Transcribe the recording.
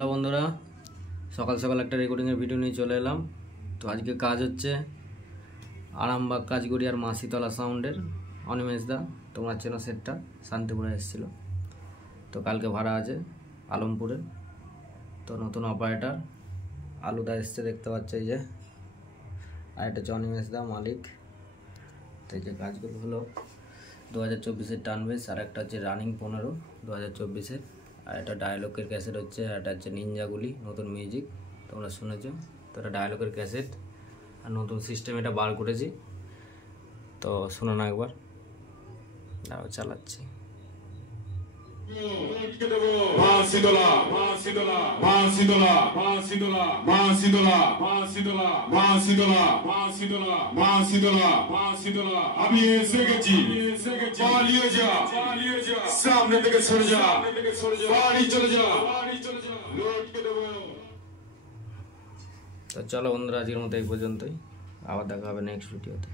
Hello বন্ধুরা, সকাল সকাল একটা রেকর্ডিংয়ের ভিডিও নিয়ে চলে এলাম। তো আজকে কাজ হচ্ছে আরামবাগ কাজগড়িয়ার মাসিতলা সাউন্ডের অনিমেষ দা, তোমরা চেনো সেটটা, শান্তিপুরে এসেছিল। তো কালকে ভাড়া আছে আলমপুরে। তো নতুন অপারেটার আলুদা এসছে, দেখতে পাচ্ছে এই যে, আর এটা হচ্ছে অনিমেষ দা মালিক। তো এই যে কাজগুলো হলো 2024-এর টানবেস, আর একটা হচ্ছে রানিং 15 2024-এর, আর এটা ডায়ালগের ক্যাসেট হচ্ছে, আর এটা হচ্ছে নিনজাগুলি নতুন মিউজিক, তোমরা শুনেছো। তো এটা ডায়ালগের ক্যাসেট আর নতুন সিস্টেম এটা বার করেছি, তো শোনো না একবার, দাঁড়াও চালাচ্ছি। আমি এসে গেছি, পালিয়ে যা, সামনে থেকে সরে যা, বাড়ি চলে যা। তো চলো বন্ধুরা, আজকের মতো এই পর্যন্তই, আবার দেখা হবে নেক্সট ভিডিওতে।